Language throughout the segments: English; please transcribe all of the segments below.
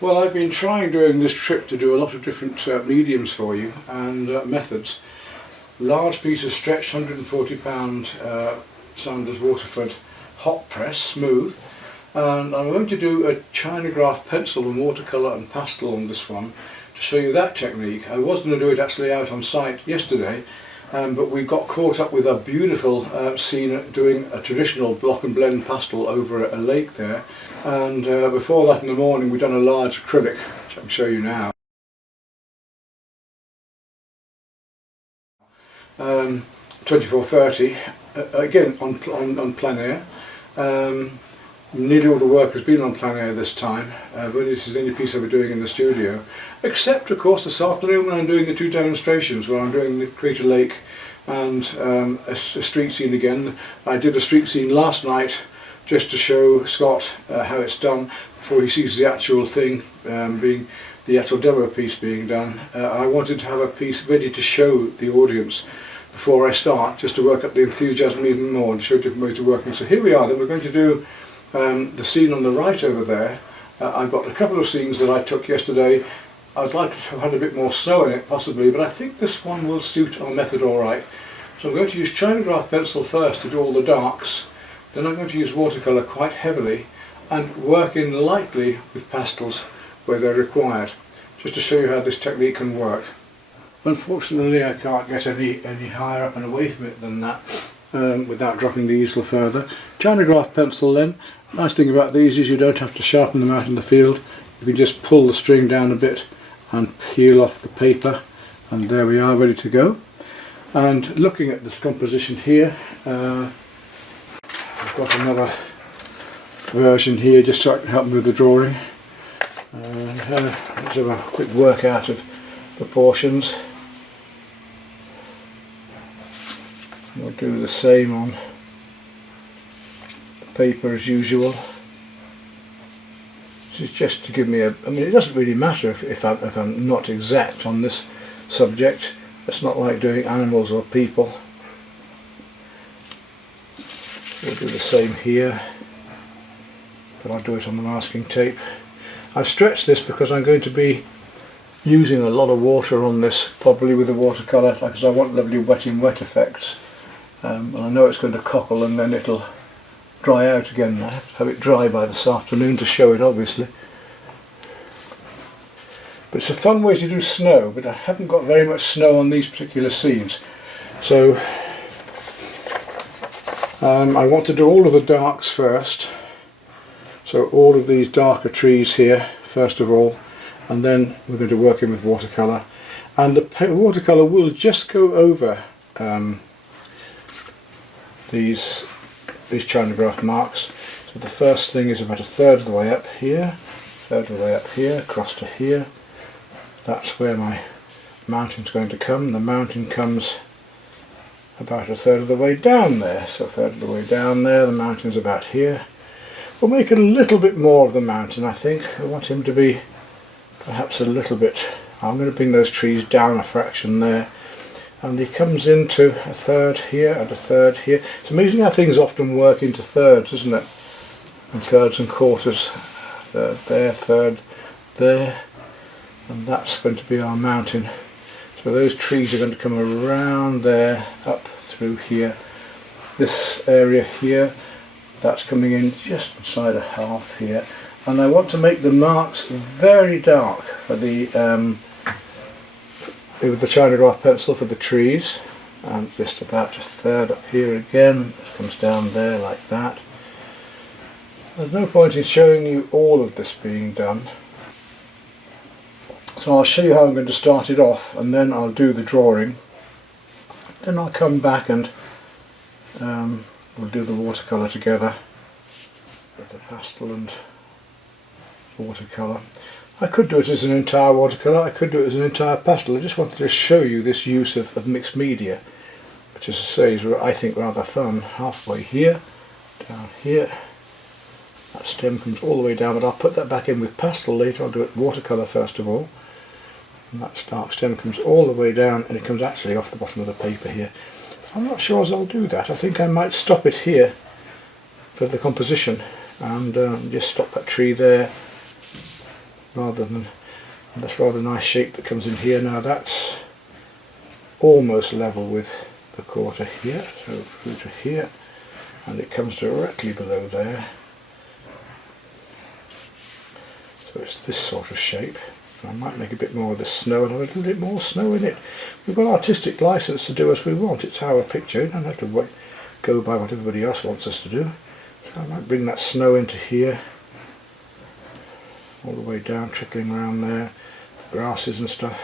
Well, I've been trying during this trip to do a lot of different mediums for you and methods. Large piece of stretched 140 pound Sanders Waterford hot press, smooth, and I'm going to do a Chinagraph pencil and watercolour and pastel on this one to show you that technique. I was going to do it actually out on site yesterday, but we got caught up with a beautiful scene doing a traditional block and blend pastel over a lake there, and before that in the morning we've done a large acrylic, which I can show you now. 2430, again on plein air. Nearly all the work has been on plein air this time, but this is the only piece I'll be doing in the studio. Except of course this afternoon when I'm doing the two demonstrations where I'm doing the Crater Lake and a street scene again. I did a street scene last night just to show Scott how it's done before he sees the actual thing being the actual demo piece being done. I wanted to have a piece ready to show the audience before I start, just to work up the enthusiasm even more and show different ways of working. So here we are, then we're going to do the scene on the right over there. I've got a couple of scenes that I took yesterday. I'd like to have had a bit more snow in it possibly, but I think this one will suit our method alright. So I'm going to use Chinagraph pencil first to do all the darks, then I'm going to use watercolour quite heavily and work in lightly with pastels where they're required, just to show you how this technique can work. Unfortunately I can't get any higher up and away from it than that without dropping the easel further. Chinagraph pencil then. Nice thing about these is you don't have to sharpen them out in the field. You can just pull the string down a bit and peel off the paper, and there we are, ready to go. And looking at this composition here, I've got another version here just so I can help me with the drawing. Let's have a quick workout of proportions. We'll do the same on the paper as usual. This is just to give me a, I mean it doesn't really matter if I'm not exact on this subject. It's not like doing animals or people. We'll do the same here, but I'll do it on the masking tape. I've stretched this because I'm going to be using a lot of water on this, probably with the watercolour, because I want lovely wet in wet effects. And I know it's going to cockle and then it'll dry out again. I have to have it dry by this afternoon to show it obviously. But it's a fun way to do snow, but I haven't got very much snow on these particular scenes. So I want to do all of the darks first. So all of these darker trees here first of all, and then we're going to work in with watercolour. And the watercolour will just go over these Chinagraph marks. So the first thing is about a third of the way up here, third of the way up here, across to here. That's where my mountain's going to come. The mountain comes about a third of the way down there. So a third of the way down there, the mountain's about here. We'll make it a little bit more of the mountain, I think. I want him to be perhaps a little bit, I'm going to bring those trees down a fraction there. And he comes into a third here and a third here. It's amazing how things often work into thirds, isn't it? And thirds and quarters. Third there, third there. And that's going to be our mountain. So those trees are going to come around there, up through here. This area here, that's coming in just inside a half here. And I want to make the marks very dark for the with the Chinagraph pencil for the trees, and just about a third up here again. This comes down there like that. There's no point in showing you all of this being done, so I'll show you how I'm going to start it off and then I'll do the drawing. Then I'll come back and we'll do the watercolour together with the pastel and watercolour. I could do it as an entire watercolour, I could do it as an entire pastel. I just wanted to show you this use of mixed media, which as I say is, I think, rather fun. Halfway here, down here, that stem comes all the way down, but I'll put that back in with pastel later. I'll do it watercolour first of all. And that dark stem comes all the way down and it comes actually off the bottom of the paper here. I'm not sure as I'll do that. I think I might stop it here for the composition and just stop that tree there rather than this rather nice shape that comes in here. Now that's almost level with the quarter here, so through to here, and it comes directly below there. So it's this sort of shape. I might make a bit more of the snow and have a little bit more snow in it. We've got artistic license to do as we want. It's our picture. You don't have to go by what everybody else wants us to do. So I might bring that snow into here, all the way down, trickling around there, grasses and stuff.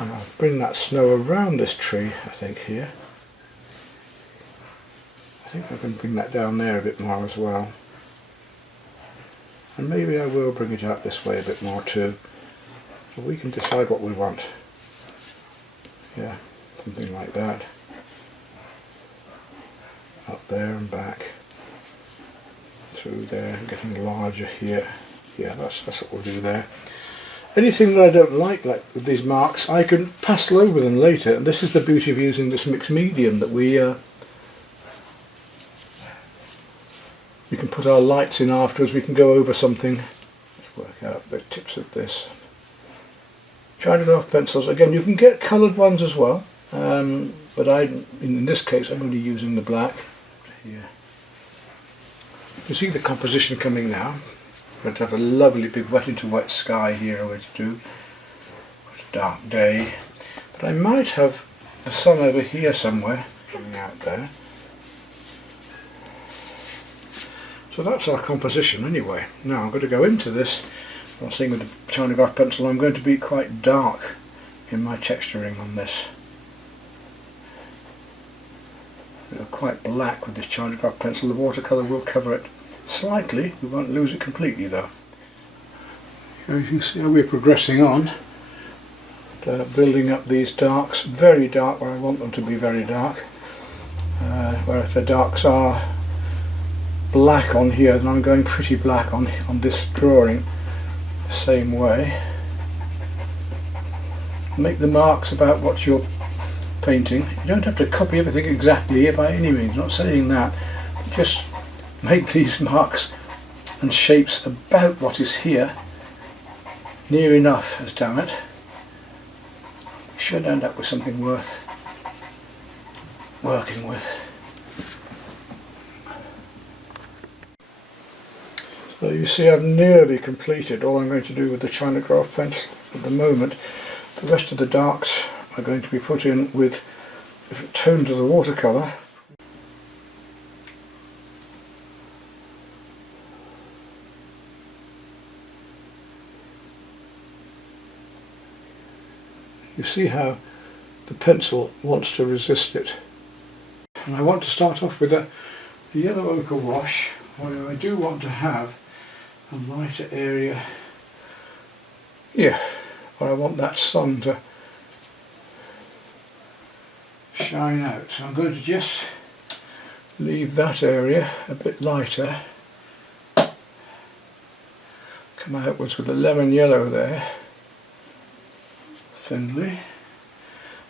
And I'll bring that snow around this tree, I think, here. I think I can bring that down there a bit more as well. And maybe I will bring it out this way a bit more too. So we can decide what we want. Yeah, something like that. Up there and back. Through there, getting larger here. Yeah, that's what we'll do there. Anything that I don't like with these marks, I can pastel over them later. And this is the beauty of using this mixed medium, that we can put our lights in afterwards. We can go over something. Let's work out the tips of this. China pencils, again, you can get coloured ones as well, but in this case I'm only using the black. Here. You can see the composition coming now. I'm going to have a lovely big wet into wet sky here, I'm going to do. It's a dark day, but I might have the sun over here somewhere coming out there. So that's our composition anyway. Now I'm going to go into this. I was saying with the China Craft pencil, I'm going to be quite dark in my texturing on this. Quite black with this China Craft pencil. The watercolour will cover it slightly, we won't lose it completely though. You can see how we're progressing on, building up these darks, very dark where I want them to be very dark. Where if the darks are black on here, then I'm going pretty black on this drawing. The same way. Make the marks about what you're painting. You don't have to copy everything exactly by any means, not saying that. Just make these marks and shapes about what is here, near enough, as damn it. You should end up with something worth working with. So you see I've nearly completed all I'm going to do with the China Craft pencil at the moment. The rest of the darks are going to be put in with different tones of the watercolour. You see how the pencil wants to resist it. And I want to start off with a yellow ochre wash, where I do want to have a lighter area here, where I want that sun to shine out. So I'm going to just leave that area a bit lighter, come outwards with a lemon yellow there, thinly,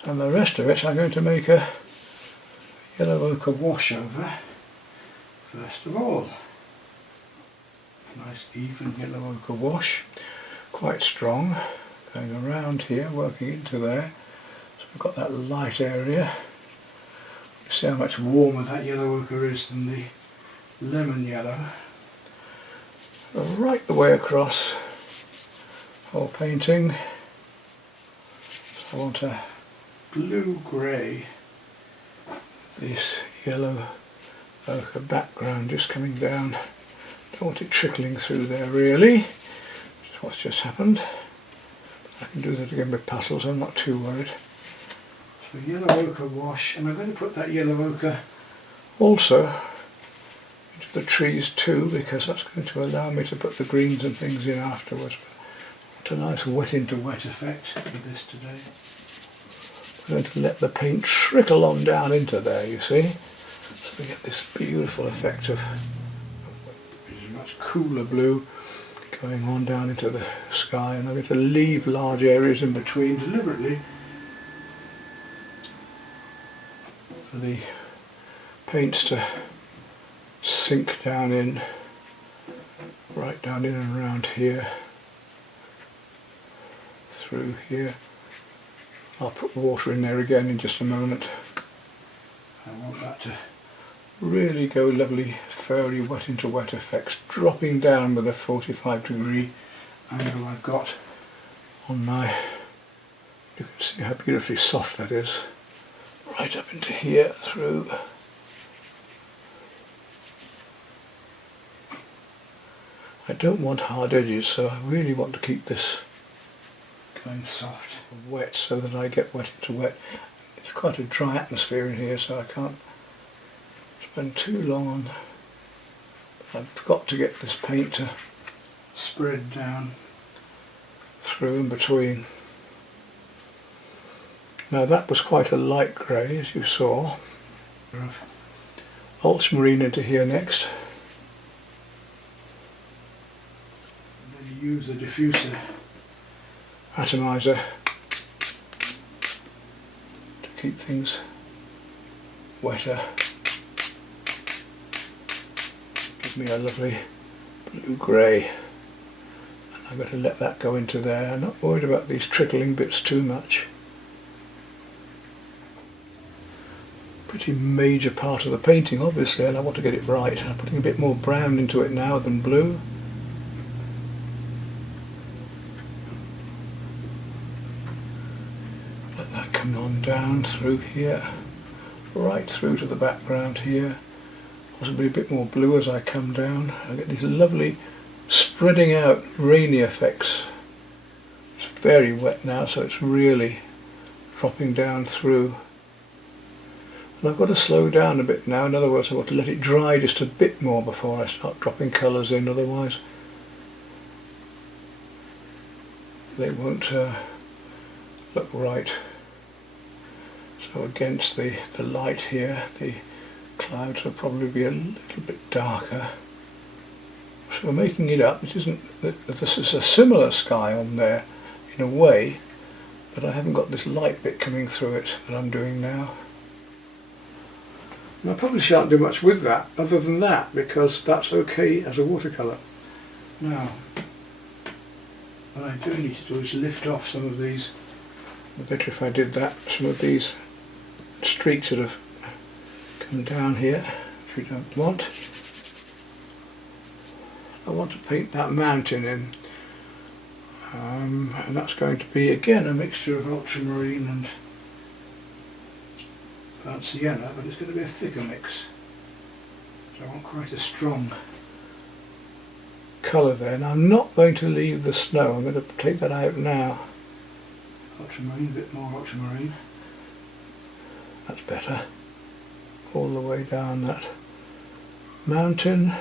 and the rest of it I'm going to make a yellow ochre wash over first of all. Nice even yellow ochre wash, quite strong, going around here, working into there. So we've got that light area. You see how much warmer that yellow ochre is than the lemon yellow. Right the way across whole painting. I want a blue-grey, this yellow ochre background just coming down. Don't want it trickling through there really, which is what's just happened. I can do that again with pastels, I'm not too worried. So yellow ochre wash, and I'm going to put that yellow ochre also into the trees too, because that's going to allow me to put the greens and things in afterwards. What a nice wet into wet effect with this today. I'm going to let the paint trickle on down into there, you see, so we get this beautiful effect of a much cooler blue going on down into the sky, and I'm going to leave large areas in between deliberately for the paints to sink down in, right down in and around here. through here. I'll put water in there again in just a moment. I want that to really go lovely furry wet into wet effects, dropping down with a 45-degree angle I've got on my, you can see how beautifully soft that is, right up into here through. I don't want hard edges, so I really want to keep this going soft and wet so that I get wet into wet. It's quite a dry atmosphere in here, so I can't spend too long on. I've got to get this paint to spread down through and between. Now that was quite a light grey, as you saw. Ultramarine into here next. And then use the diffuser atomizer to keep things wetter. Give me a lovely blue-grey, and I'm going to let that go into there. I'm not worried about these trickling bits too much. Pretty major part of the painting obviously, and I want to get it right. I'm putting a bit more brown into it now than blue. Let that come on down through here, right through to the background here. Possibly a bit more blue as I come down. I get these lovely spreading out rainy effects. It's very wet now, so it's really dropping down through. And I've got to slow down a bit now. In other words, I've got to let it dry just a bit more before I start dropping colours in, otherwise they won't look right. So against the light here, the clouds will probably be a little bit darker. So making it up, this is a similar sky on there in a way, but I haven't got this light bit coming through it that I'm doing now. And I probably shan't do much with that other than that, because that's okay as a watercolour. Now, what I do need to do is lift off some of these. I'd better if I did that, some of these streaks that have come down here, which we don't want. I want to paint that mountain in, and that's going to be again a mixture of ultramarine and burnt sienna, but it's going to be a thicker mix, so I want quite a strong colour there. And I'm not going to leave the snow, I'm going to take that out now. Ultramarine, a bit more ultramarine, that's better, all the way down that mountain,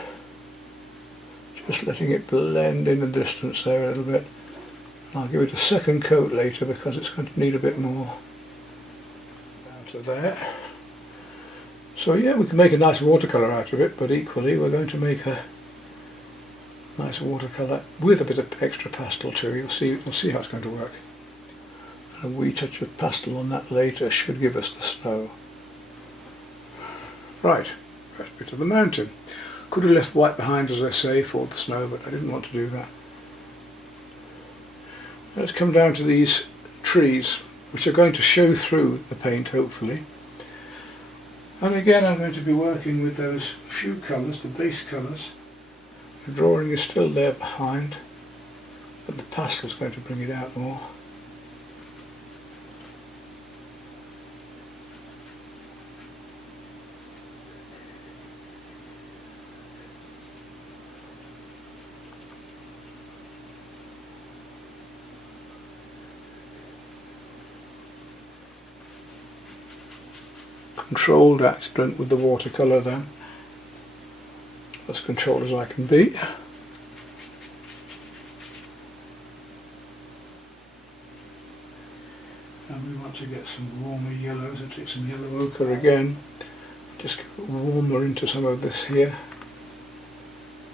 just letting it blend in the distance there a little bit. And I'll give it a second coat later because it's going to need a bit more. Down to there. So yeah, we can make a nice watercolour out of it, but equally we're going to make a nice watercolour with a bit of extra pastel too. We'll see how it's going to work. And a wee touch of pastel on that later should give us the snow. Right, first bit of the mountain. Could have left white behind, as I say, for the snow, but I didn't want to do that. Let's come down to these trees, which are going to show through the paint, hopefully. And again, I'm going to be working with those few colours, the base colours. The drawing is still there behind, but the pastel is going to bring it out more. Controlled accident with the watercolour then, as controlled as I can be. And we want to get some warmer yellows. I'll take some yellow ochre again, just get warmer into some of this here.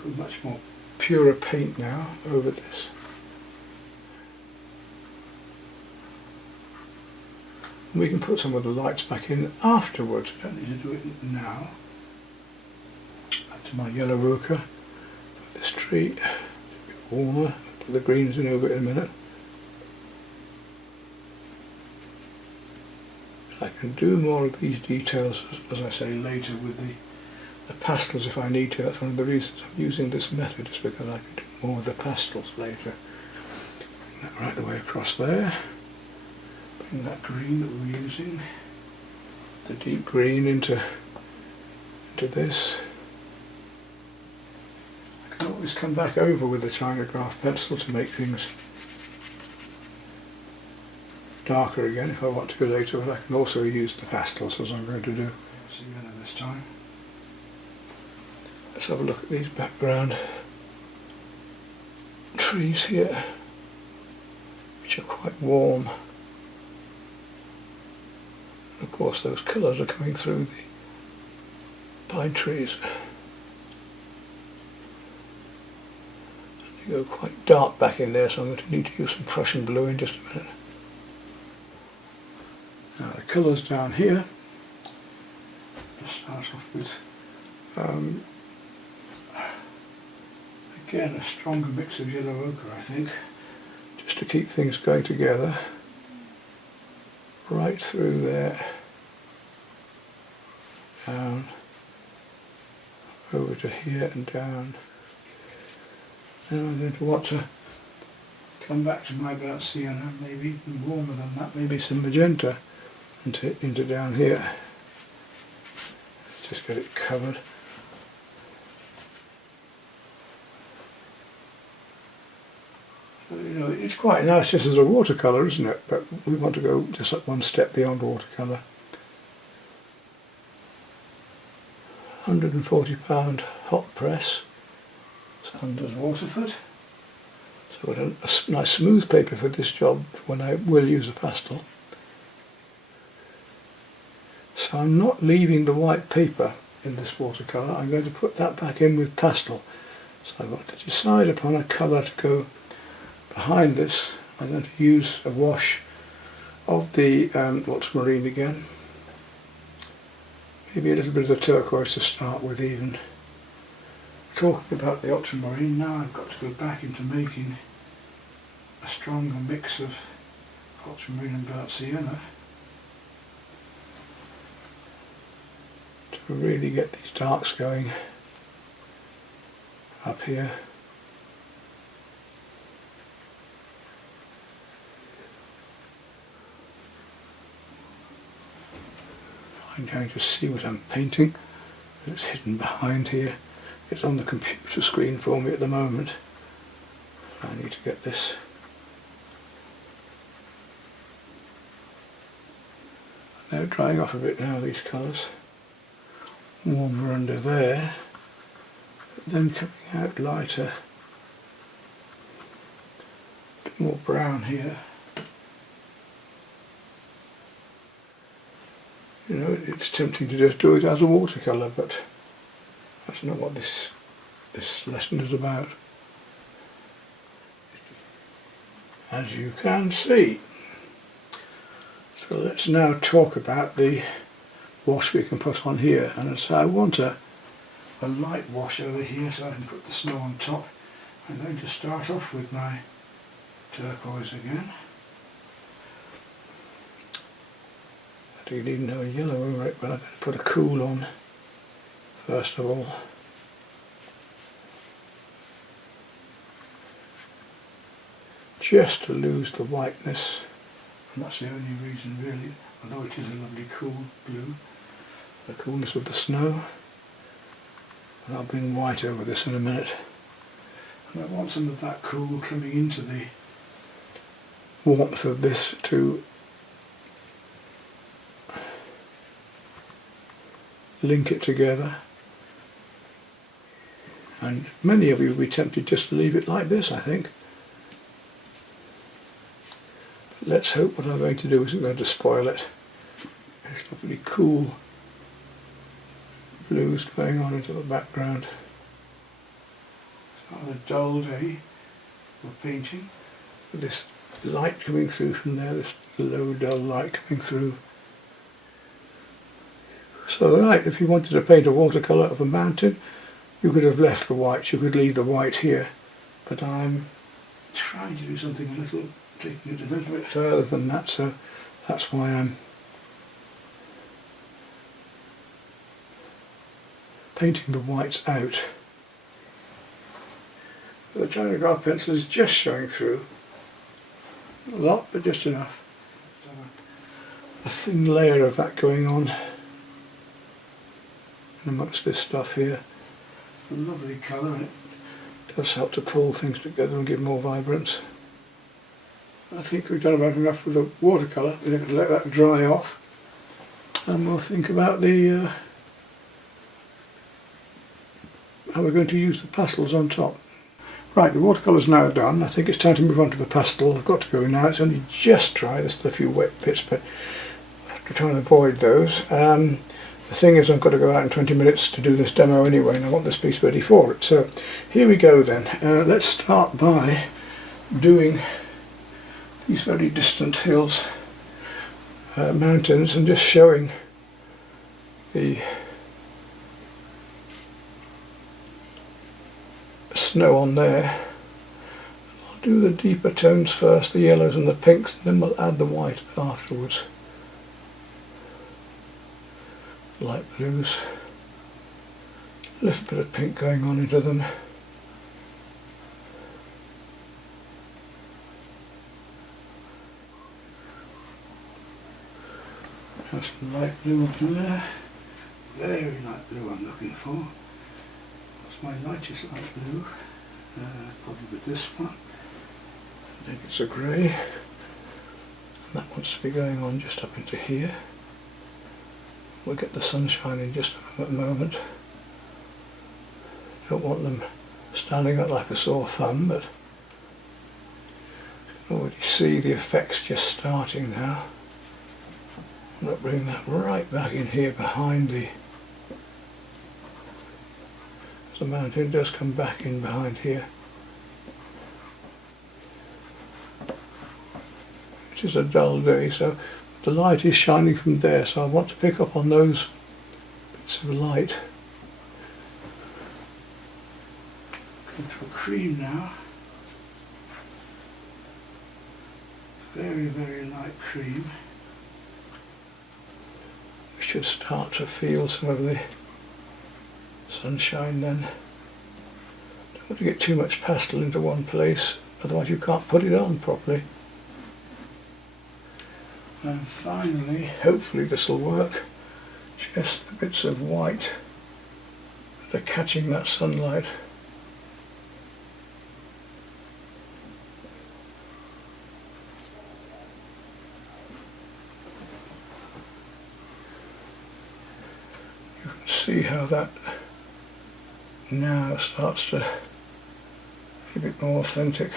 Put much more purer paint now over this. We can put some of the lights back in afterwards. We don't need to do it now. Back to my yellow ochre. Put this tree a bit warmer. Put the greens in over it in a minute. I can do more of these details, as I say, later with the pastels if I need to. That's one of the reasons I'm using this method, is because I can do more of the pastels later. Bring that right the way across there. Bring that green that we were using, the deep green, into this. I can always come back over with the Chinagraph pencil to make things darker again if I want to later, but I can also use the pastels as I'm going to do. Sienna this time. Let's have a look at these background trees here, which are quite warm. And of course those colours are coming through the pine trees. And they go quite dark back in there, so I'm going to need to use some Prussian blue in just a minute. Now the colours down here, let's start off with again a stronger mix of yellow ochre, I think, just to keep things going together right through there, down, over to here and down. Now I'm going to want to come back to my burnt sienna, maybe even warmer than that, maybe some magenta into down here. Just get it covered. So, you know, it's quite nice just as a watercolour, isn't it? But we want to go just like one step beyond watercolour. £140 hot press, Sanders Waterford. So I've got a nice smooth paper for this job when I will use a pastel. So I'm not leaving the white paper in this watercolour, I'm going to put that back in with pastel. So I've got to decide upon a colour to go behind this. I'm going to use a wash of the ultramarine again. Maybe a little bit of the turquoise to start with even. Talking about the ultramarine, now I've got to go back into making a stronger mix of ultramarine and burnt sienna to really get these darks going up here. I'm going to see what I'm painting. It's hidden behind here. It's on the computer screen for me at the moment. I need to get this. They're drying off a bit now, these colours. Warmer under there, but then coming out lighter. A bit more brown here. You know, it's tempting to just do it as a watercolour, but that's not what this lesson is about, as you can see. So let's now talk about the wash we can put on here. And so I want a light wash over here so I can put the snow on top. I'm going to start off with my turquoise again. I don't even have a yellow over it, but I'm going to put a cool on first of all. Just to lose the whiteness, and that's the only reason really, although it is a lovely cool blue, the coolness of the snow. And I'll bring white over this in a minute. And I want some of that cool coming into the warmth of this to link it together. And many of you will be tempted just to leave it like this, I think. But let's hope what I'm going to do isn't going to spoil it. There's lovely cool blues going on into the background. It's rather a dull day for painting, with this light coming through from there, this low dull light coming through. So right, if you wanted to paint a watercolour of a mountain, you could have left the white, you could leave the white here, but I'm trying to do something taking it a little bit further than that, so that's why I'm painting the whites out. The China pencil is just showing through. Not a lot, but just enough. A thin layer of that going on and amongst this stuff here. A lovely colour, and it does help to pull things together and give more vibrance. I think we've done about enough with the watercolour. We're going to let that dry off, and we'll think about the how we're going to use the pastels on top. Right, the watercolour's now done. I think it's time to move on to the pastel. I've got to go now. It's only just dry. There's a few wet bits, but I have to try and avoid those. The thing is, I've got to go out in 20 minutes to do this demo anyway, and I want this piece ready for it. So here we go then. Let's start by doing these very distant hills, mountains, and just showing the snow on there. I'll do the deeper tones first, the yellows and the pinks, and then we'll add the white afterwards. Light blues, a little bit of pink going on into them. Have some light blue up in there. Very light blue I'm looking for. What's my lightest light blue? Probably with this one. I think it's a grey. And that wants to be going on just up into here. We'll get the sunshine in just a moment. Don't want them standing up like a sore thumb, but you can already see the effects just starting now. I'm going to bring that right back in here behind the mountain. Does come back in behind here. It is a dull day, so the light is shining from there, so I want to pick up on those bits of light. Come to a cream now. Very, very light cream. We should start to feel some of the sunshine then. Don't want to get too much pastel into one place, otherwise you can't put it on properly. And finally, hopefully this will work, just the bits of white that are catching that sunlight. You can see how that now starts to be a bit more authentic.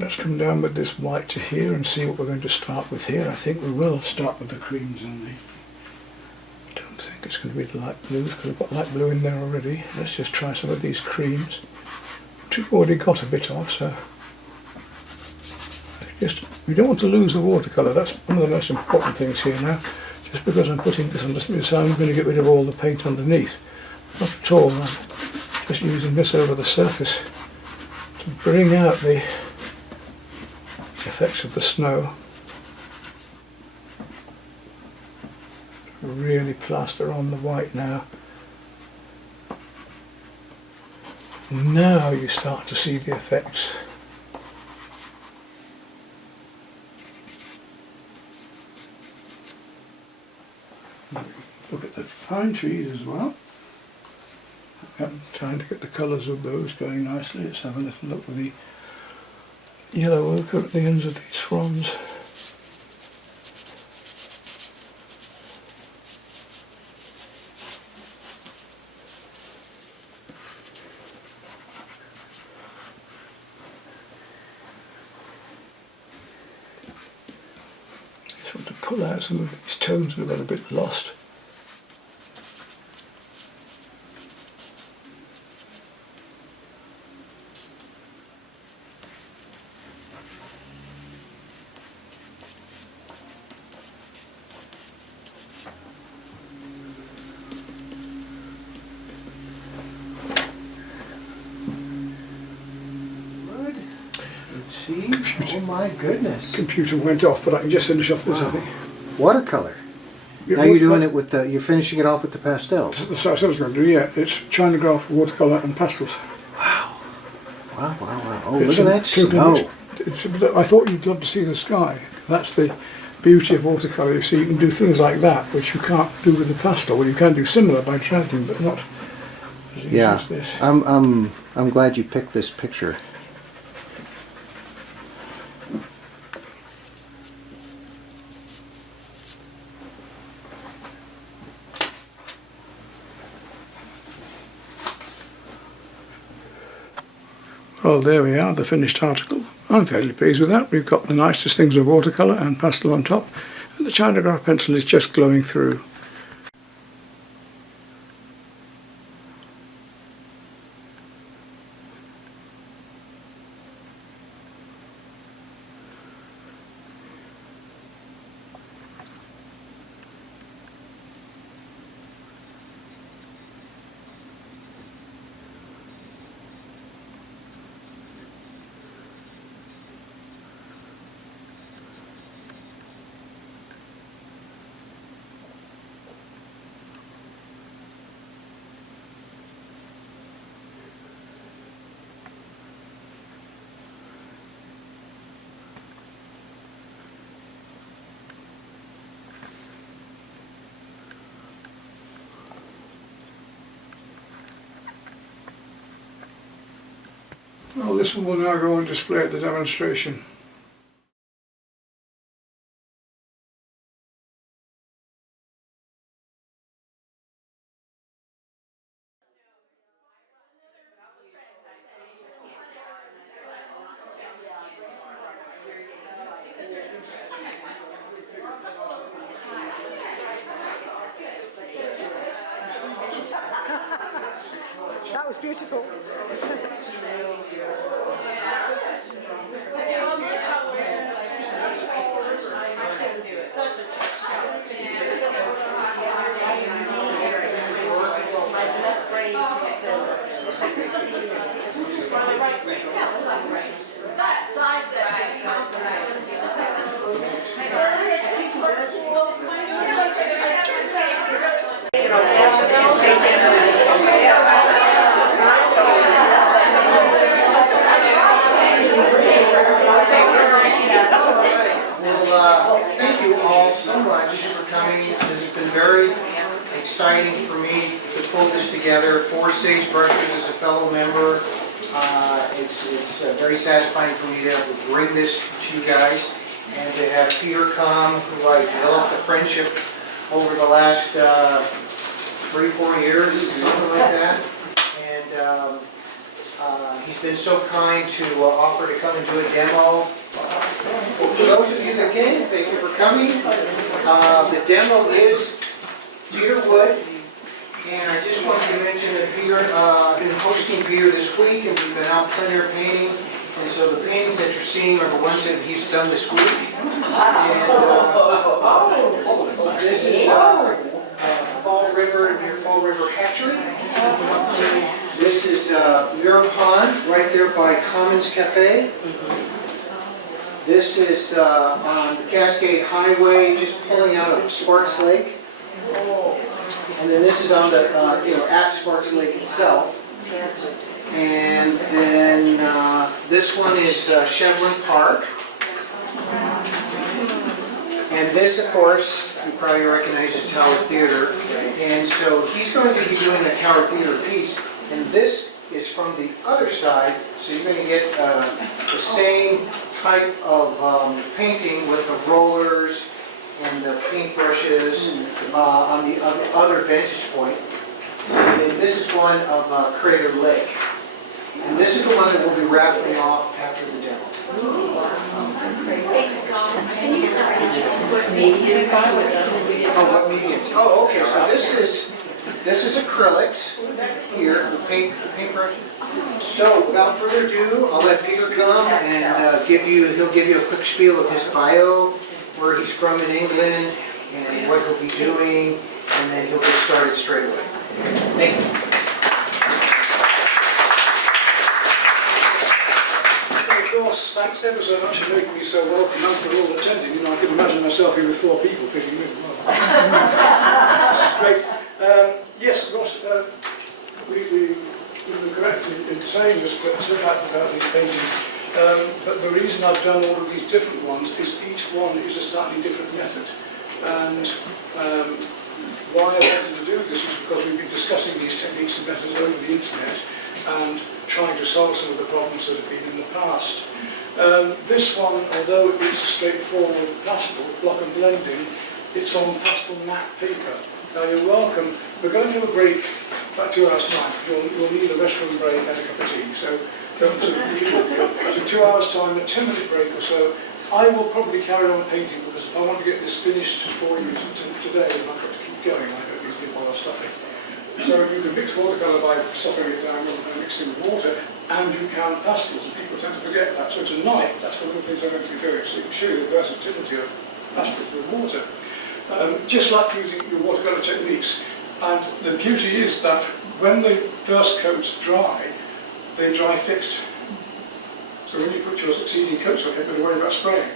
Let's come down with this white to here and see what we're going to start with here. I think we will start with the creams only. I don't think it's going to be the light blues because I've got light blue in there already. Let's just try some of these creams, which we've already got a bit of, so we don't want to lose the watercolour. That's one of the most important things here now. Just because I'm putting this on the side, I'm going to get rid of all the paint underneath. Not at all. I'm just using this over the surface to bring out the effects of the snow. Really plaster on the white now. Now you start to see the effects. Look at the pine trees as well. I'm trying to get the colours of those going nicely. Let's have a little look with the yellow ochre at the ends of these fronds. Just want to pull out some of these tones that have got a bit lost. Oh my goodness. Computer went off, but I can just finish off this, I think. Watercolor. Yeah, Now you're doing watercolour- it with the, you're finishing it off with the pastels. That's what I said I was going to do, yeah. It's Chinagraph, watercolour and pastels. Wow, wow, wow. Oh, It's look at a that two-page- snow. I thought you'd love to see the sky. That's the beauty of watercolour. You see, you can do things like that, which you can't do with the pastel. Well, you can do similar by dragging, but not as easy Yeah, as this. I'm glad you picked this picture. Well, there we are, the finished article. I'm fairly pleased with that. We've got the nicest things of watercolour and pastel on top, and the Chinagraph pencil is just glowing through. Well, this one will now go on display at the demonstration. That was beautiful. Thank you all so much for coming. This has been very exciting for me to pull this together. For Sage Brushes as a fellow member, it's very satisfying for me to be able to bring this to you guys, and to have Peter come, who I developed a friendship over the last 3-4 years, something like that. And he's been so kind to offer to come and do a demo. For those of you that came, thank you for coming. The demo is Peter Wood, and I just wanted to mention that Peter, I've been hosting Peter this week, and we've been out plein air painting, and so the paintings that you're seeing are the ones that he's done this week. And this is Fall River, near Fall River Hatchery. This is Mirror Pond, right there by Commons Cafe. This is on the Cascade Highway, just pulling out of Sparks Lake. And then this is on the, at Sparks Lake itself. And then this one is Shevlin Park. And this, of course, you probably recognize as Tower Theater. And so he's going to be doing a Tower Theater piece. And this is from the other side, so you're going to get the same type of painting with the rollers and the paintbrushes on the other vantage point. And then this is one of Crater Lake. And this is the one that we'll be raffling off after the demo. Oh, what medium? Oh, okay, so this is acrylics here, the paintbrushes. So without further ado, I'll let Peter come and he'll give you a quick spiel of his bio, where he's from in England, and what he'll be doing, and then he'll get started straight away. Thank you. Of course, thanks ever so much for making me so welcome and for all attending. I can imagine myself here with 4 people thinking, well, This is great. Yes, of course, we were correct in saying this, but so much about these paintings. But the reason I've done all of these different ones is each one is a slightly different method. And why I wanted to do this is because we've been discussing these techniques and methods over the internet and trying to solve some of the problems that have been in the past. This one, although it's a straightforward pastel, block and blending, it's on pastel matte paper. Now you're welcome. We're going to have a break, about 2 hours time. You'll need a restroom break and a cup of tea. So don't in 2 hours time, a 10-minute break or so. I will probably carry on painting because if I want to get this finished for you today, I've got to keep going. I don't need to while I'm stopping. So you can mix watercolour by softening it down and mixing with water, and you can pastels, and people tend to forget that. So tonight, that's one of the things I'm going to be doing, so you can show you the versatility of pastels with water. Just like using your watercolour techniques. And the beauty is that when the first coats dry, they dry fixed. So when you put your succeeding coats on, you don't worry about spraying.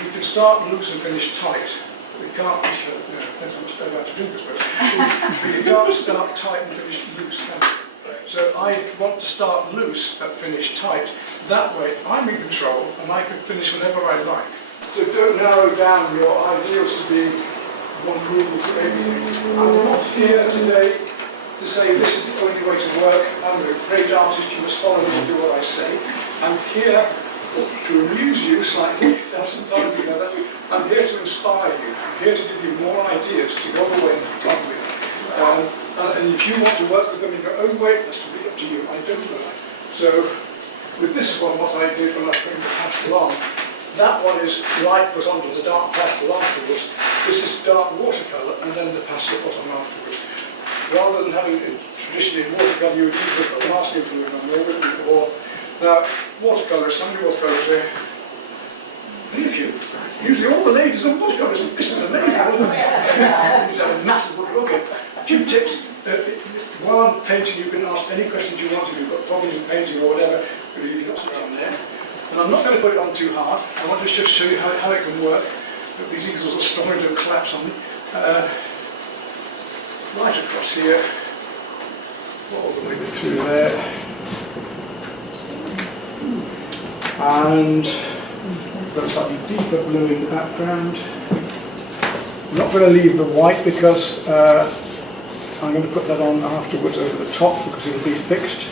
You can start loose and finish tight. We can't, depends how much I have to do this, but you can't start tight and finish loose. So I want to start loose but finish tight. That way I'm in control and I can finish whenever I like. So don't narrow down your ideals to being one rule for everything. I'm not here today to say this is the only way to work. I'm a great artist, you must follow me and do what I say. I'm here to amuse you slightly, to have some fun together. I'm here to inspire you. I'm here to give you more ideas to go away and have fun with. And if you want to work with them in your own way, that's really up to you. I don't know that. So with this one, what I did when I put the pastel on, that one is light put onto the dark pastel afterwards. This is dark watercolour and then the pastel put on afterwards. Rather than having traditionally in watercolour, you would either put masking fluid on or now watercolour, so many watercolours there. Very few. Usually all the ladies are watercolours. This is amazing. Massive watercolour. Okay. A few tips. While I'm painting, you can ask any questions you want to. You've got problem in painting or whatever. You've got something on there. And I'm not going to put it on too hard. I want to just show you how it can work. These easels are strong and don't collapse on me. Right across here, all the way through there. And got a slightly deeper blue in the background. I'm not going to leave the white because I'm going to put that on afterwards over the top because it'll be fixed.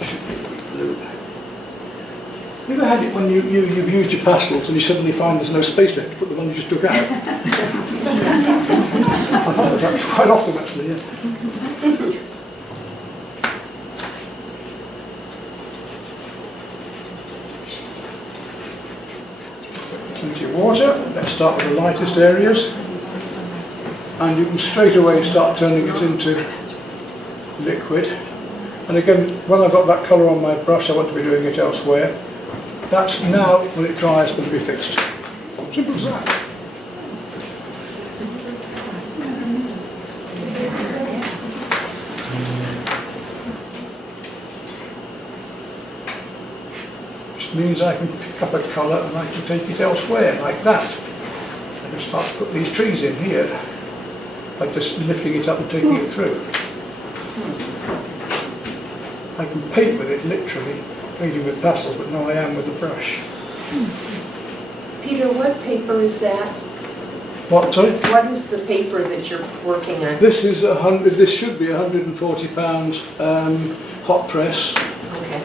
It should be blue. Have you ever had it when you've used your pastels and you suddenly find there's no space left to put the one you just took out? I've had that quite often actually, yeah. Into your water, let's start with the lightest areas. And you can straight away start turning it into liquid. And again, when I've got that colour on my brush, I want to be doing it elsewhere. That's now, when it dries, going to be fixed. Simple as that. Just means I can pick up a colour and I can take it elsewhere, like that. I can start to put these trees in here, by just lifting it up and taking it through. I can paint with it, literally. Painting with pastels, but now I am with the brush. Peter, what paper is that? What, sorry? What is the paper that you're working on? This is this should be £140 hot press. Okay.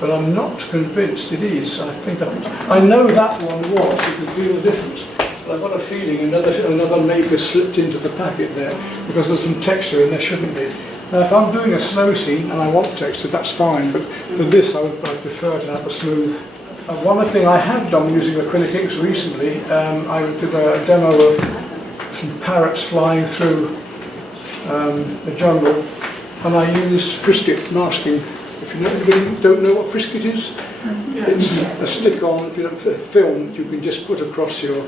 But I'm not convinced it is. I think I know that one was. You can feel the difference. But I've got a feeling another maker slipped into the packet there because there's some texture and there shouldn't be. Now, if I'm doing a snow scene and I want texture, that's fine, but for this I prefer to have a smooth. One thing I have done using acrylic inks recently, I did a demo of some parrots flying through the jungle, and I used Frisket masking. If you don't know what Frisket is, it's a stick-on film that you can just put across your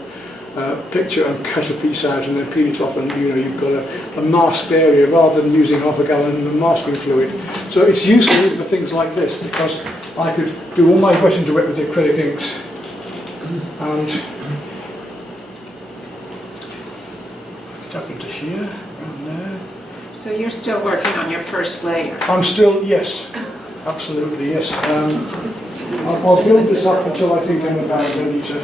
picture and cut a piece out and then peel it off, and you've got a masked area rather than using half a gallon of masking fluid. So it's useful for things like this because I could do all my wet into wet with the acrylic inks and here, around there. So you're still working on your first layer? I'm still, yes, absolutely, yes. I'll build this up until I think I'm about ready to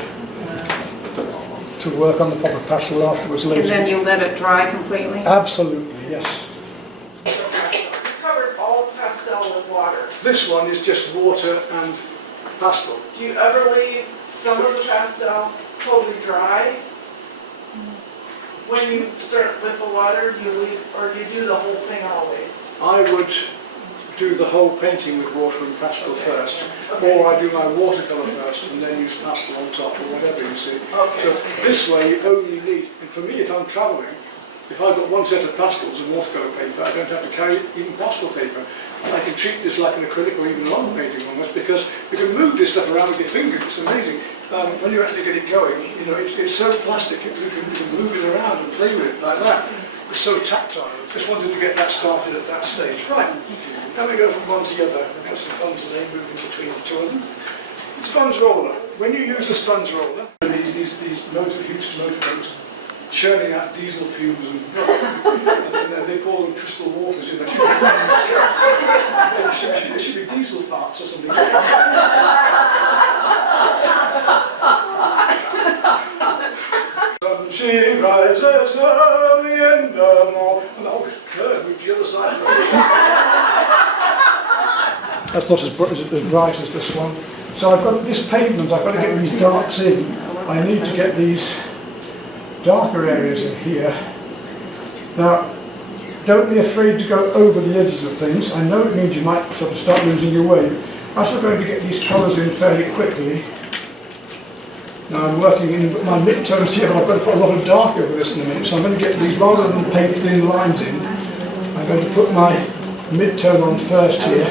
work on the proper pastel afterwards later. And then you let it dry completely? Absolutely, yes. You covered all pastel with water. This one is just water and pastel. Do you ever leave some of the pastel totally dry? When you start with the water, do you leave, or do you do the whole thing always? I would do the whole painting with water and pastel first, or I do my watercolour first and then use pastel on top or whatever, you see. Okay. So this way you only need, and for me if I'm travelling, if I've got one set of pastels and watercolour paper, I don't have to carry even pastel paper. I can treat this like an acrylic or even an oil painting almost, because you can move this stuff around with your fingers, it's amazing. When you actually get it going, you know, it's so plastic, you can move it around and play with it like that. It's so tactile. Just wanted to get that started at that stage. Right, now we go from one to the other. I've got some fun today, moving between the two of them. Sponge roller. When you use a sponge roller, these huge motorboats churning out diesel fumes and they call them crystal waters, you know. It should be diesel farts or something. She rises early in the morning. And oh, curve with the other side. That's not as bright as this one. So I've got this pavement, I've got to get these darks in. I need to get these darker areas in here. Now, don't be afraid to go over the edges of things. I know it means you might sort of start losing your way. As we're going to get these colours in fairly quickly, now I'm working in my midtones here, but I've got to put a lot of dark over this in a minute, so I'm going to get these, rather than paint thin lines in, I'm going to put my mid-tone on first here.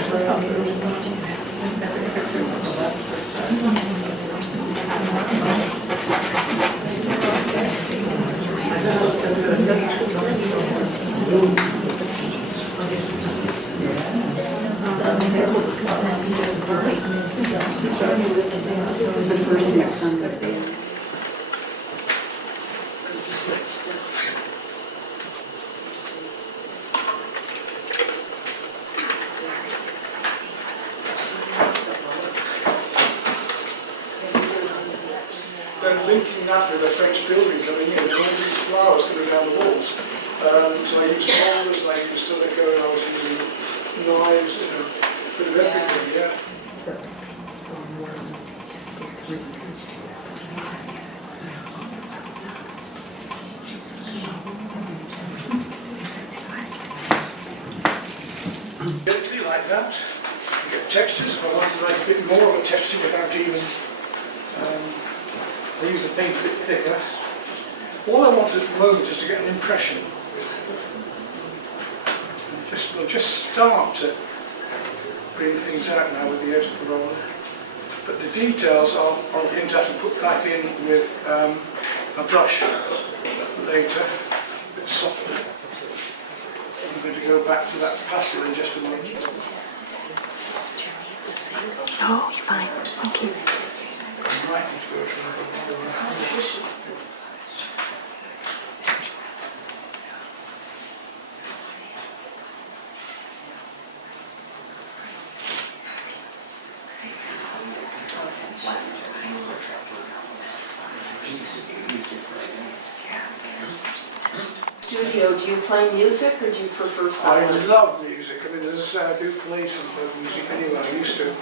The first mix on the band. Then linking that with a French building coming in, and all these flowers coming down the walls. So I used rollers, I used silica, I was using knives, you know, a bit of everything, yeah. Gently like that. You get textures. If I wanted to make a bit more of a texture without even I use the paint a bit thicker. All I want at the moment is to get an impression. We'll just start to bring things out now with the edge of the roller. But the details I'll hint at and put back in with a brush later, a bit softer. I'm going to go back to that pastel in just a moment. Oh, you're fine. Thank you. I might need to go to another. Studio, do you play music or do you prefer I silence? love music. I mean, as I say, I do play some music anyway. I used to.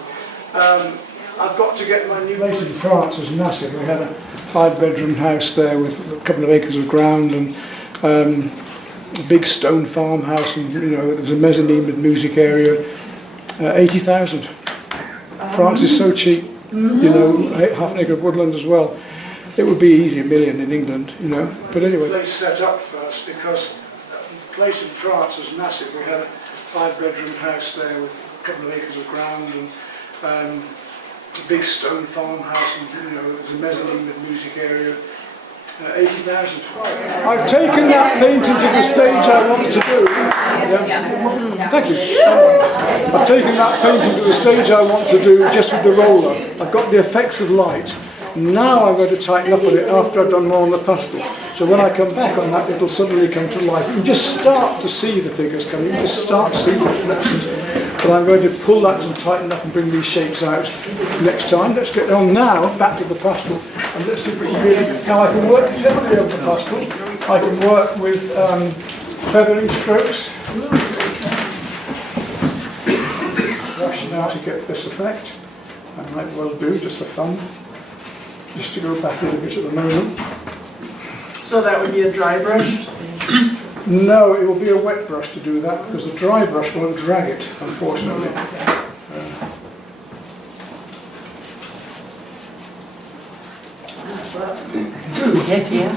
I've got to get my new place in France was massive. We had a 5-bedroom house there with a couple of acres of ground and a big stone farmhouse, and you know there was a mezzanine with music area. 80,000. France is so cheap. You know, half an acre of woodland as well. It would be easy, $1 million in England, you know. But anyway, the place set up first because the place in France was massive. We had a 5-bedroom house there with a couple of acres of ground and a big stone farmhouse, and you know, there's a mezzanine with music area. 80,000. I've taken that painting to the stage I want to do. Yeah. Thank you. I've taken that painting to the stage I want to do just with the roller. I've got the effects of light. Now I'm going to tighten up on it after I've done more on the pastel. So when I come back on that, it'll suddenly come to life. You can just start to see the figures coming, you can just start to see the reflections. But I'm going to pull that and tighten up and bring these shapes out next time. Let's get on now, back to the pastel, and let's see if we can really... Now I can work heavily over the pastel. I can work with feathering strokes. Brush now to get this effect. I might well do, just for fun. Just to go back a little bit at the moment. So that would be a dry brush? No, it will be a wet brush to do that, because the dry brush won't drag it, unfortunately. Heck, yeah.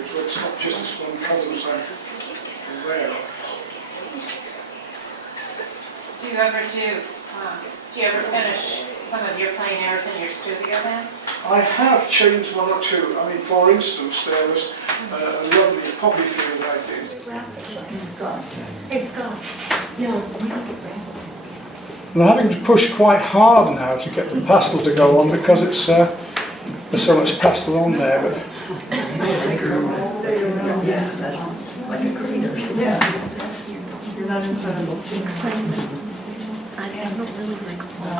It's not just this one colour as I'm aware of. Do you ever finish some of your plein airs in your studio then? I have changed one or two. I mean, for instance, there was a lovely poppy field I did. Hey, Scott. No, we don't get graphic. And I'm having to push quite hard now to get the pastel to go on because it's there's so much pastel on there. But Like a crater. Yeah. You're not inside a book. I don't really like I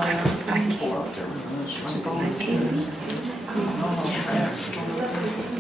can't.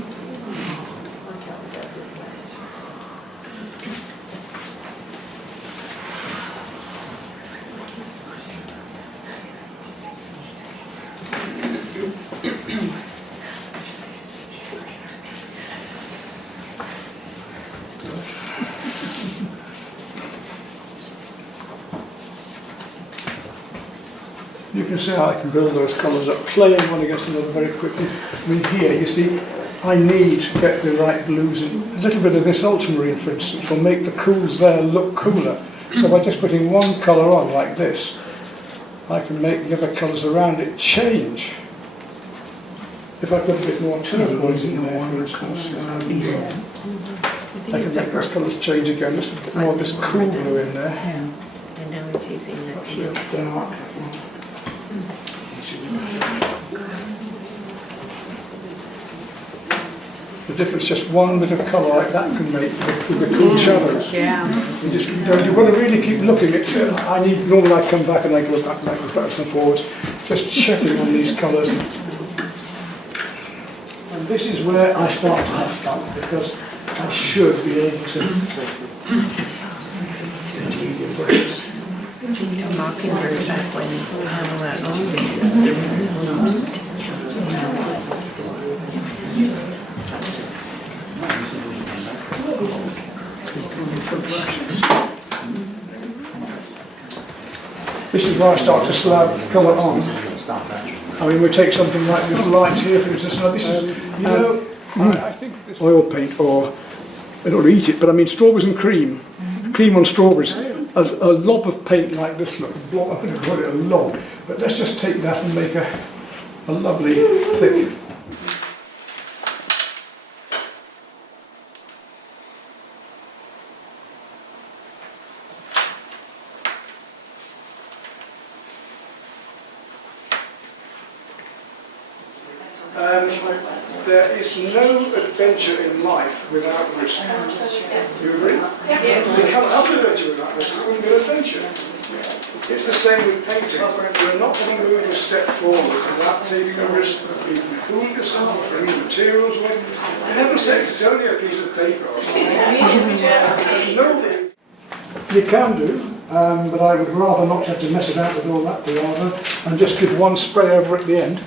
you can see how I can build those colours up, playing one against another very quickly. I mean, here you see, I need to get the right blues in. A little bit of this ultramarine, for instance, will make the cools there look cooler. So by just putting one colour on like this, I can make the other colours around it change. If I put a bit more turquoise in there, for instance, I can make those colours change again. Just a bit more of this cool blue in there. And now he's using that That's a teal. bit dark. The difference, just one bit of colour like that can make with the cool shadows. Yeah. You've got to really keep looking. Normally I come back and I go back and I go backwards and forwards, just checking on these colours. And this is where I start to have fun, because I should be able to medium brushes. Mockingbird back when we had all that on. This is where I start to slab colour on. I mean, we take something like this light here, for instance. Now this is, I think this oil paint, or I don't want to eat it, but I mean strawberries and cream, cream on strawberries. A lob of paint like this, look, I'm going to call it a lob, but let's just take that and make a lovely thick. There is no adventure in life without risk. You agree? You can't have an adventure without risk. It wouldn't be an adventure. It's the same with painting. You're not going to move a step forward without taking a risk of being fooled yourself, bringing materials away. You never say it's only a piece of paper. No. You can do, but I would rather not have to mess it out with all that palaver and just give one spray over at the end.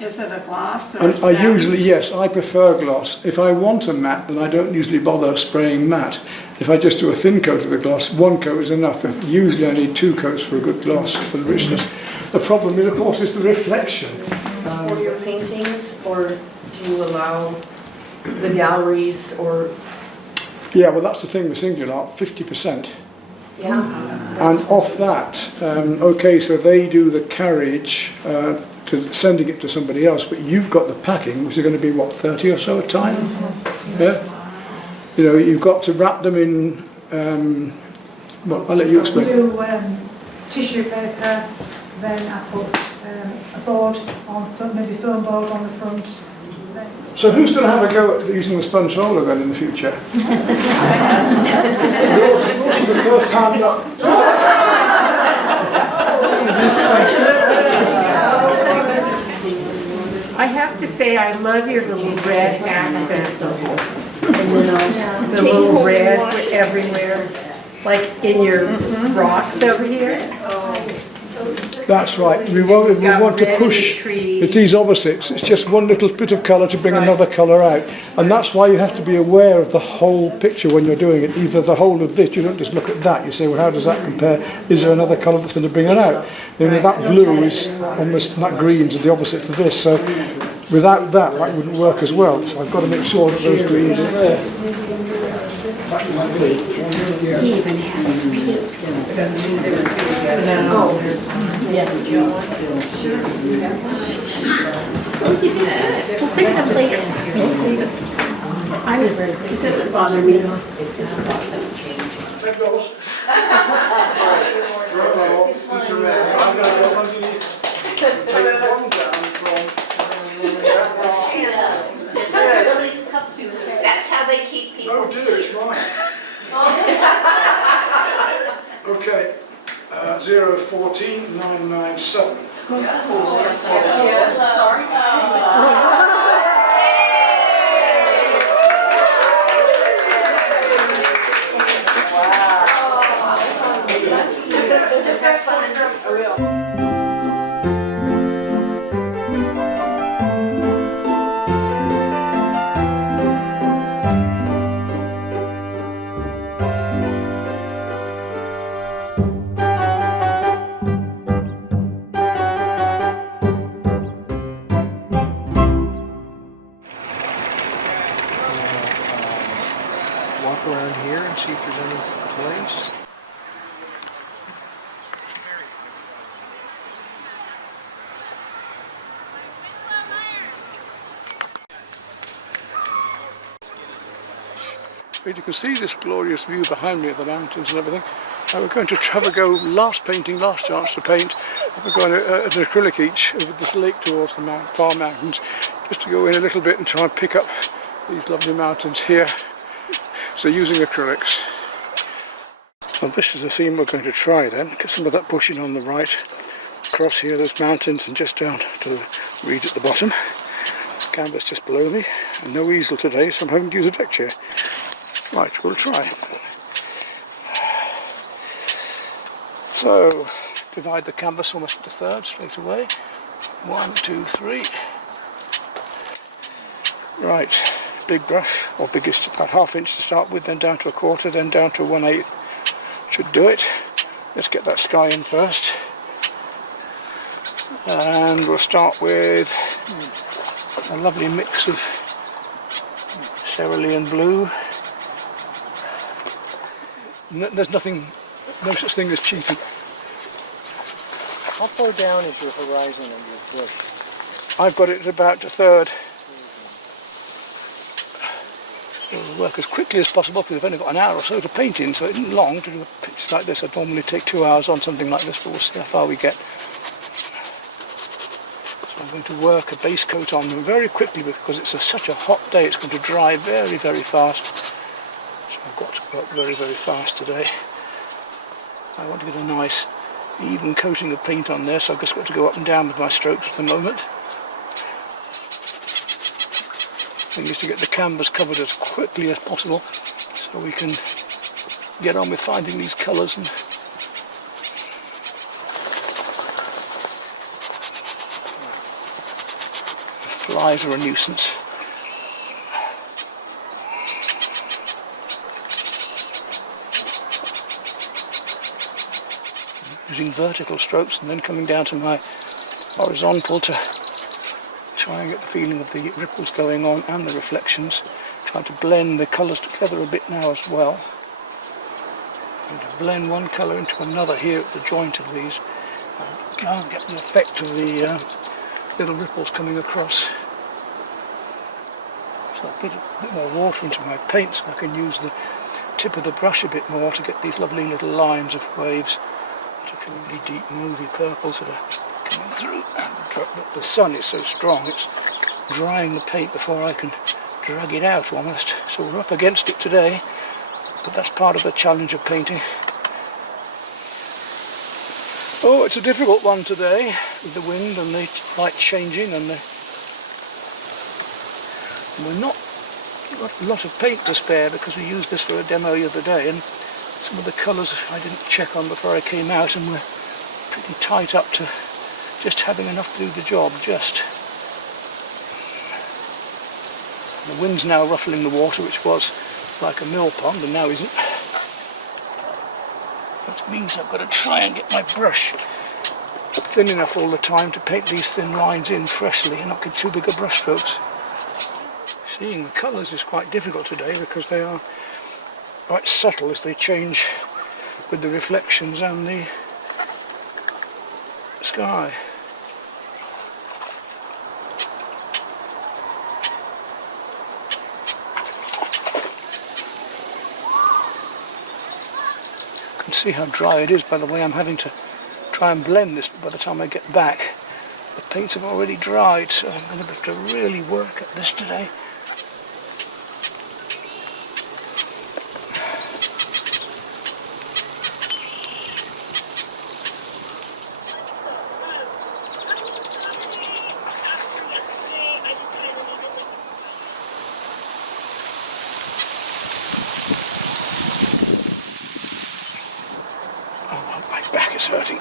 Is it a gloss or And a I satin? usually, yes, I prefer gloss. If I want a matte, then I don't usually bother spraying matte. If I just do a thin coat of the gloss, one coat is enough. Usually I need two coats for a good gloss, for the richness. The problem, of course, is the reflection. For your paintings, or do you allow the galleries, or, Yeah, well, that's the thing with singular art, 50%. yeah? And off that, okay, so they do the carriage to sending it to somebody else, but you've got the packing, which is going to be, what, 30 or so a time? Yeah? you know, you've got to wrap them in, well, I'll let you We explain. do tissue paper, then I put a board on, maybe foam board on the front. So who's going to have a go at using the sponge roller then in the future? yours is the first hand up. I have to say, I love your little red accents. And you know, the little red everywhere, like in your rocks over here. That's right. We want to red in push. the trees. It's these opposites. It's just one little bit of colour to bring another colour out, and that's why you have to be aware of the whole picture when you're doing it. Either the whole of this. You don't just look at that. You say, well, how does that compare? Is there another colour that's going to bring it out? Then that blue is almost that green's the opposite to this. So without that wouldn't work as well. So I've got to make sure that those greens are there. He even has pips. We'll pick them later. It doesn't bother me. Drum roll, dramatic. I'm going to go underneath. Take one down from. That's how they keep people. Oh dear, it's mine. Okay, 014997. Sorry. Walk around here and see if there's any place. But you can see this glorious view behind me of the mountains and everything. We're going to have a go, last chance to paint. We're going at an acrylic each over this lake towards the far mountains, just to go in a little bit and try and pick up these lovely mountains here. So using acrylics. Well, this is the theme we're going to try then. Get some of that pushing on the right, across here, those mountains, and just down to the reed at the bottom. Canvas just below me, and no easel today, so I'm having to use a deck chair. Right, we'll try. So, divide the canvas almost into thirds straight away. 1, 2, 3. Right, big brush, or biggest, about 1/2 inch to start with, then down to 1/4, then down to 1/8. Should do it. Let's get that sky in first. And we'll start with a lovely mix of cerulean blue. There's nothing, no such thing as cheating. How far down is your horizon of your bush? I've got it at about 1/3. So we'll work as quickly as possible because we've only got an hour or so to paint in, so it isn't long to do a picture like this. I'd normally take 2 hours on something like this, but we'll see how far we get. So I'm going to work a base coat on them very quickly because it's such a hot day, it's going to dry very, very fast. I've got to work very, very fast today. I want to get a nice even coating of paint on there, so I've just got to go up and down with my strokes at the moment. I need to get the canvas covered as quickly as possible so we can get on with finding these colours. And flies are a nuisance. Using vertical strokes and then coming down to my horizontal to try and get the feeling of the ripples going on and the reflections. Trying to blend the colours together a bit now as well. And to blend one colour into another here at the joint of these. And try and get the effect of the little ripples coming across. So I'll get a bit more water into my paint so I can use the tip of the brush a bit more to get these lovely little lines of waves, particularly deep movie purples that are coming through. The sun is so strong, it's drying the paint before I can drag it out almost. So we're up against it today, but that's part of the challenge of painting. Oh, it's a difficult one today with the wind and the light changing, and we're not got a lot of paint to spare because we used this for a demo the other day, and some of the colours I didn't check on before I came out, and we're pretty tight up to just having enough to do the job, just. The wind's now ruffling the water, which was like a mill pond and now isn't. Which means I've got to try and get my brush thin enough all the time to paint these thin lines in freshly and not get too big a brush strokes. Seeing the colours is quite difficult today because they are quite subtle as they change with the reflections and the sky. You can see how dry it is by the way I'm having to try and blend this by the time I get back. The paints have already dried, so I'm going to have to really work at this today. Oh, my back is hurting.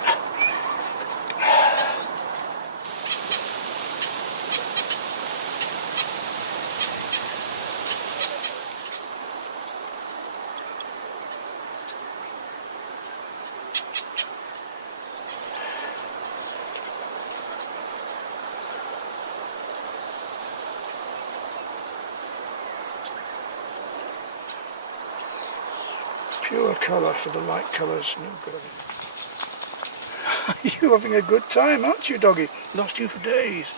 Pure colour for the light colours, no good. You're having a good time, aren't you, doggy? Lost you for days.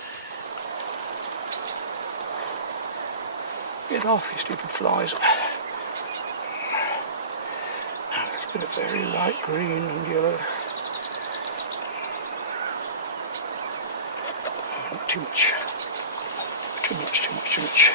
Get off, you stupid flies. It's been a very light green and yellow. Oh, not too much. Too much, too much, too much.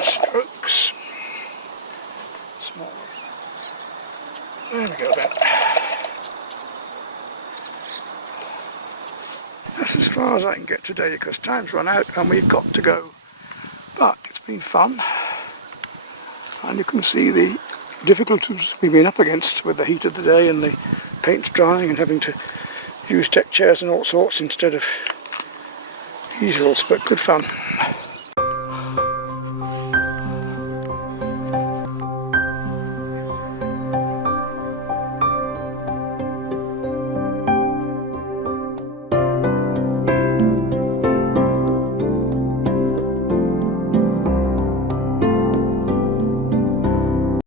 Strokes. Small. There we go then. That's as far as I can get today because time's run out and we've got to go. But it's been fun. And you can see the difficulties we've been up against with the heat of the day and the paints drying and having to use deck chairs and all sorts instead of easels, but good fun.